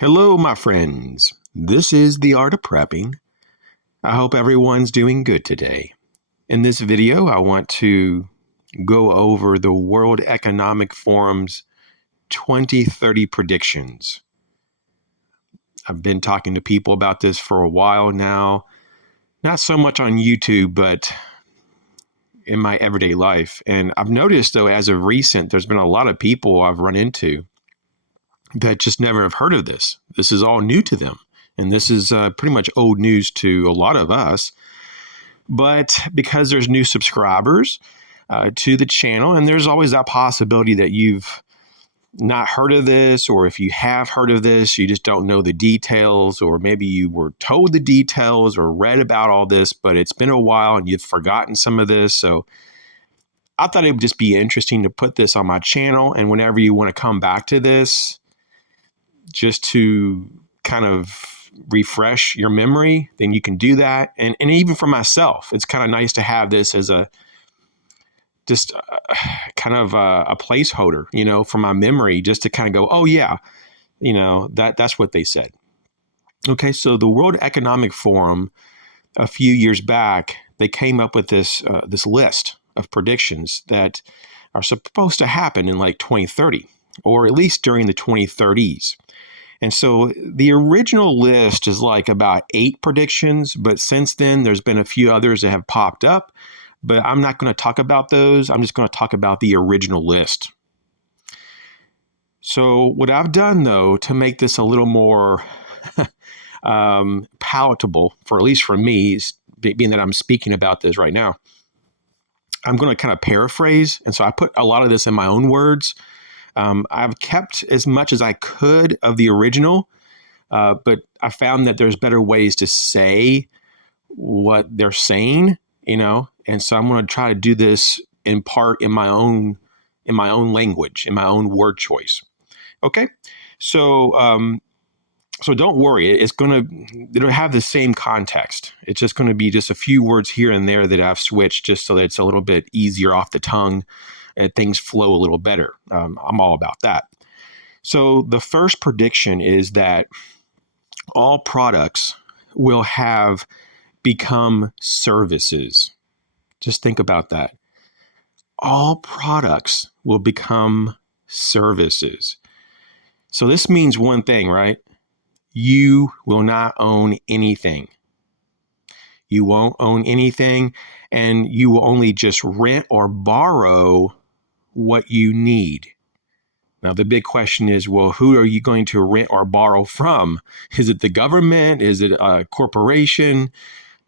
Hello, my friends. This is The Art of Prepping. I hope everyone's doing good today. In this video, I want to go over the World Economic Forum's 2030 predictions. I've been talking to people about this for a while now, not so much on YouTube, but in my everyday life. And I've noticed, though, as of recent, there's been a lot of people I've run into that just never have heard of this. This is all new to them. And this is pretty much old news to a lot of us. But because there's new subscribers to the channel, and there's always that possibility that you've not heard of this, or if you have heard of this, you just don't know the details, or maybe you were told the details or read about all this, but it's been a while and you've forgotten some of this. So I thought it would just be interesting to put this on my channel. And whenever you want to come back to this, just to kind of refresh your memory, then you can do that. And even for myself, it's kind of nice to have this as a placeholder, for my memory, just to kind of go, oh yeah, that's what they said. Okay, so the World Economic Forum, a few years back, they came up with this list of predictions that are supposed to happen in like 2030, or at least during the 2030s. And so the original list is like about 8 predictions, but since then there's been a few others that have popped up, but I'm not going to talk about those. I'm just going to talk about the original list. So what I've done, though, to make this a little more palatable, for at least for me, being that I'm speaking about this right now, I'm going to kind of paraphrase. And so I put a lot of this in my own words. I've kept as much as I could of the original, but I found that there's better ways to say what they're saying, and so I'm going to try to do this in part in my own language, in my own word choice. Okay, so don't worry, it'll have the same context. It's just going to be just a few words here and there that I've switched just so that it's a little bit easier off the tongue and things flow a little better. I'm all about that. So the first prediction is that all products will have become services. Just think about that. All products will become services. So this means one thing, right? You will not own anything. You won't own anything, and you will only just rent or borrow what you need. Now, the big question is, well, who are you going to rent or borrow from? Is it the government? Is it a corporation?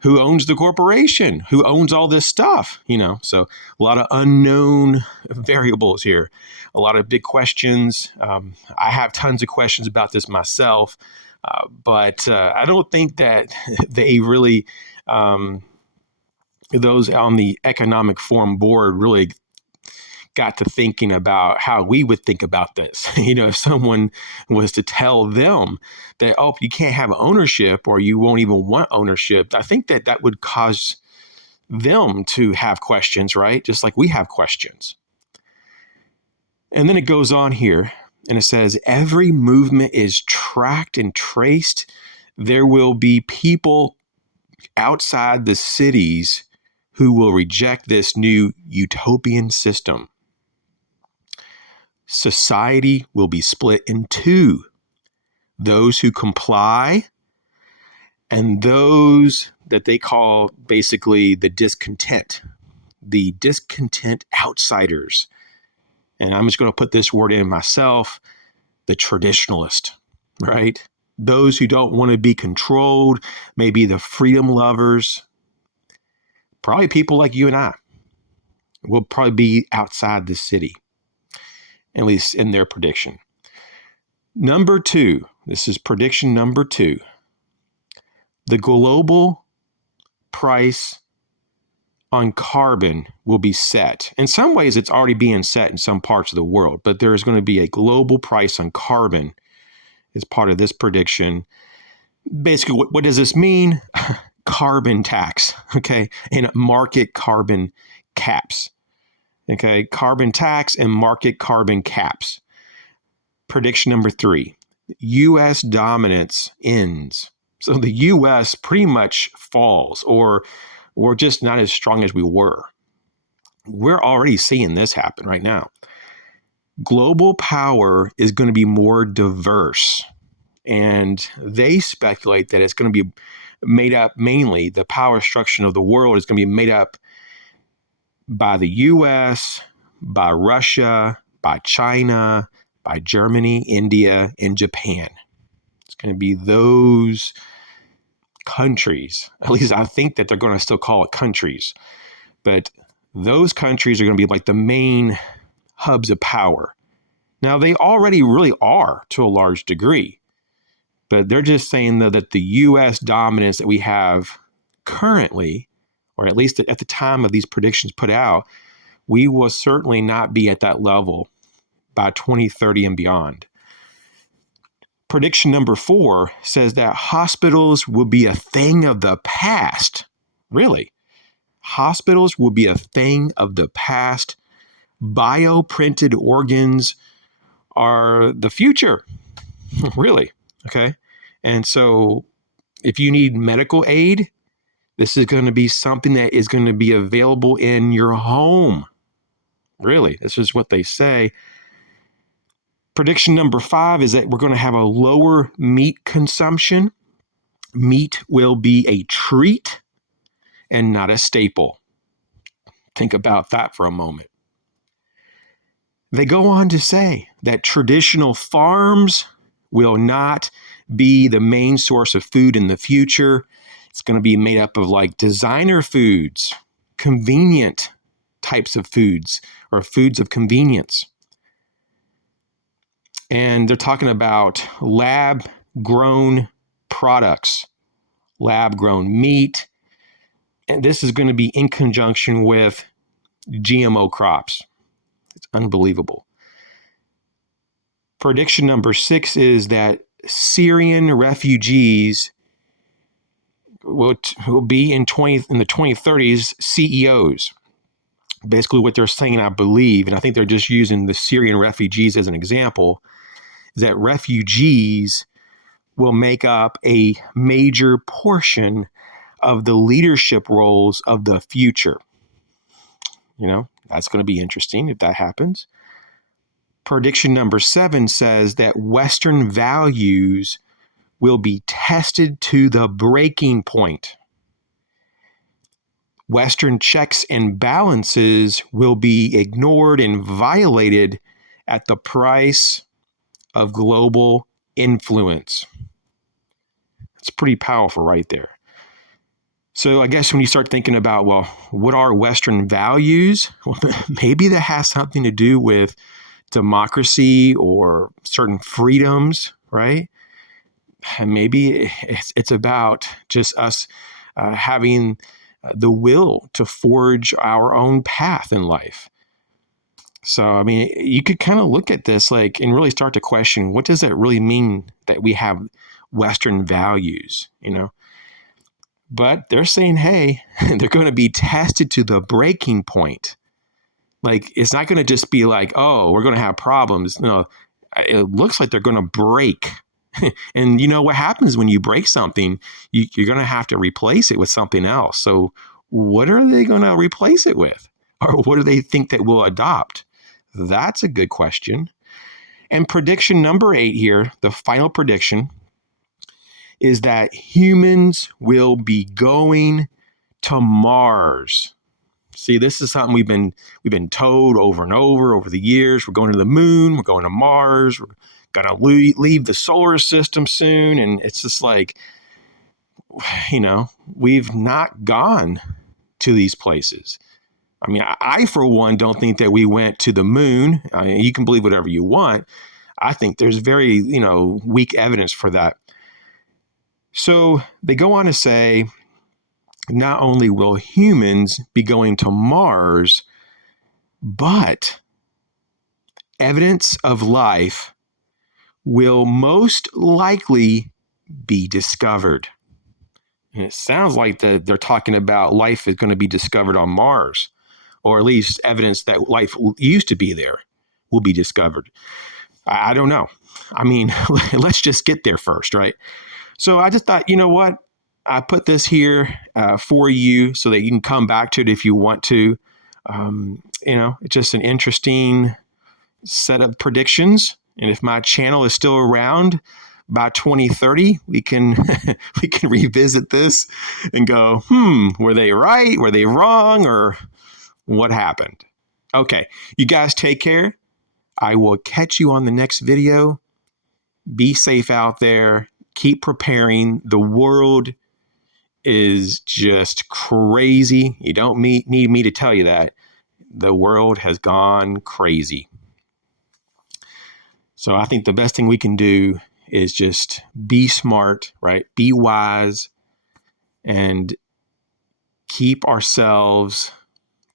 Who owns the corporation? Who owns all this stuff? So a lot of unknown variables here, a lot of big questions. I have tons of questions about this myself, but I don't think that they really, those on the Economic Forum board really got to thinking about how we would think about this. If someone was to tell them that, oh, you can't have ownership, or you won't even want ownership, I think that would cause them to have questions, right? Just like we have questions. And then it goes on here and it says, every movement is tracked and traced. There will be people outside the cities who will reject this new utopian system. Society will be split in two: those who comply and those that they call basically the discontent outsiders. And I'm just going to put this word in myself, the traditionalist, right? Those who don't want to be controlled, maybe the freedom lovers, probably people like you and I, will probably be outside the city, at least in their prediction. Number 2, this is prediction number 2. The global price on carbon will be set. In some ways, it's already being set in some parts of the world, but there is going to be a global price on carbon as part of this prediction. Basically, what does this mean? Carbon tax, okay, and market carbon caps. Okay, carbon tax and market carbon caps. Prediction number 3. U.S. dominance ends. So the U.S. pretty much falls, or we're just not as strong as we were. We're already seeing this happen right now. Global power is going to be more diverse, and they speculate that it's going to be made up mainly, the power structure of the world is going to be made up by the U.S., by Russia, by China, by Germany, India, and Japan. It's going to be those countries. At least I think that they're going to still call it countries. But those countries are going to be like the main hubs of power. Now, they already really are to a large degree. But they're just saying, though, that the U.S. dominance that we have currently, or at least at the time of these predictions put out, we will certainly not be at that level by 2030 and beyond. Prediction number 4 says that hospitals will be a thing of the past. Really? Hospitals will be a thing of the past. Bioprinted organs are the future. Really? Okay. And so if you need medical aid, this is going to be something that is going to be available in your home. Really, this is what they say. Prediction number 5 is that we're going to have a lower meat consumption. Meat will be a treat and not a staple. Think about that for a moment. They go on to say that traditional farms will not be the main source of food in the future. It's going to be made up of like designer foods, convenient types of foods, or foods of convenience. And they're talking about lab-grown products, lab-grown meat. And this is going to be in conjunction with GMO crops. It's unbelievable. Prediction number 6 is that Syrian refugees will be in the 2030s CEOs. Basically what they're saying, I believe, and I think they're just using the Syrian refugees as an example, is that refugees will make up a major portion of the leadership roles of the future. You know, that's going to be interesting if that happens. Prediction number 7 says that Western values will be tested to the breaking point. Western checks and balances will be ignored and violated at the price of global influence. It's pretty powerful right there. So I guess when you start thinking about, well, what are Western values? Well, maybe that has something to do with democracy or certain freedoms, right? And maybe it's about just us having the will to forge our own path in life. So, I mean, you could kind of look at this like and really start to question, what does that really mean that we have Western values, you know? But they're saying, hey, they're going to be tested to the breaking point. Like, it's not going to just be like, oh, we're going to have problems. No, it looks like they're going to break. And you know what happens when you break something? You're going to have to replace it with something else. So what are they going to replace it with? Or what do they think that we'll adopt? That's a good question. And prediction number 8 here, the final prediction, is that humans will be going to Mars. See, this is something we've been told over and over the years. We're going to the moon. We're going to Mars. We're going to leave the solar system soon. And it's just like, you know, we've not gone to these places. I mean, I for one, don't think that we went to the moon. I mean, you can believe whatever you want. I think there's very, you know, weak evidence for that. So they go on to say, not only will humans be going to Mars, but evidence of life will most likely be discovered. And it sounds like they're talking about life is going to be discovered on Mars, or at least evidence that life used to be there will be discovered. I don't know. I mean, let's just get there first, right? So I just thought, you know what? I put this here for you so that you can come back to it if you want to. It's just an interesting set of predictions. And if my channel is still around by 2030, we can we can revisit this and go, were they right? Were they wrong? Or what happened? Okay, you guys take care. I will catch you on the next video. Be safe out there. Keep preparing. The world is just crazy. You don't need me to tell you that. The world has gone crazy. So I think the best thing we can do is just be smart, right? Be wise and keep ourselves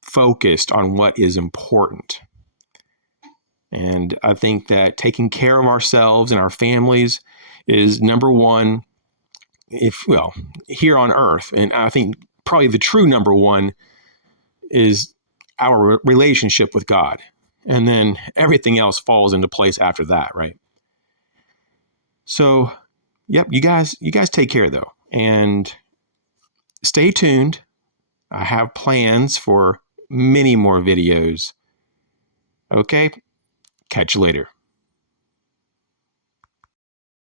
focused on what is important. And I think that taking care of ourselves and our families is number one, here on earth. And I think probably the true number one is our relationship with God. And then everything else falls into place after that, right? So, yep, you guys take care though. And stay tuned. I have plans for many more videos. Okay, catch you later.